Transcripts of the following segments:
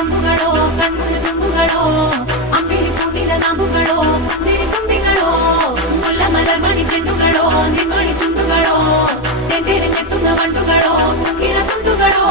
അമ്പുകളോ കൺമുന്നിൽ തുമ്പുകളോ അമ്പിളി പൂനില നാമ്പുകളോ പുഞ്ചിരി തുമ്പികളോ മുല്ല മലർമണി ചെണ്ടുകളോ നിന്മണി ചുണ്ടുകളോ തെണ്ടിരഞ്ഞെത്തുന്ന വണ്ടുകളോ മുങ്കില തുണ്ടുകളോ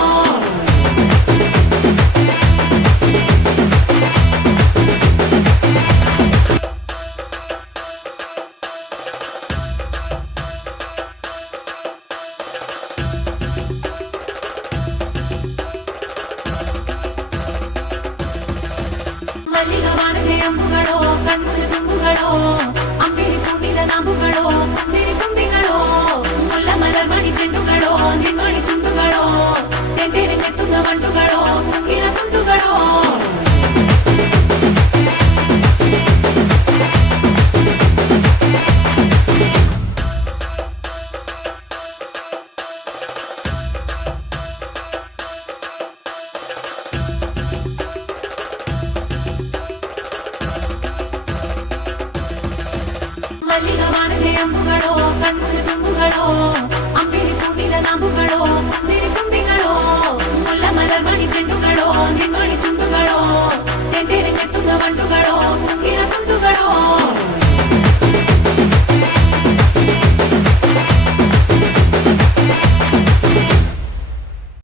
മല്ലികവാണന്റെ അമ്പുകളോ കൺമുന്നിൽ തുമ്പുകളോ അമ്പിളി പൂനില നാമ്പുകളോ പുഞ്ചിരി തുമ്പികളോ മുല്ല മലർമണി ചെണ്ടുകളോ നിന്മണി ചുണ്ടുകളോ തെണ്ടിരഞ്ഞെത്തുന്ന വണ്ടുകളോ മുങ്കില തുണ്ടുകളോ മല്ലികവാണന്റെ അമ്പുകളോ കൺമുന്നിൽ തുമ്പുകളോ അമ്പിളി പൂനില നാമ്പുകളോ പുഞ്ചിരി തുമ്പികളോ മുല്ല മലർമണി ചെണ്ടുകളോ നിന്മണി ചുണ്ടുകളോ തെണ്ടിരഞ്ഞെത്തുന്ന വണ്ടുകളോ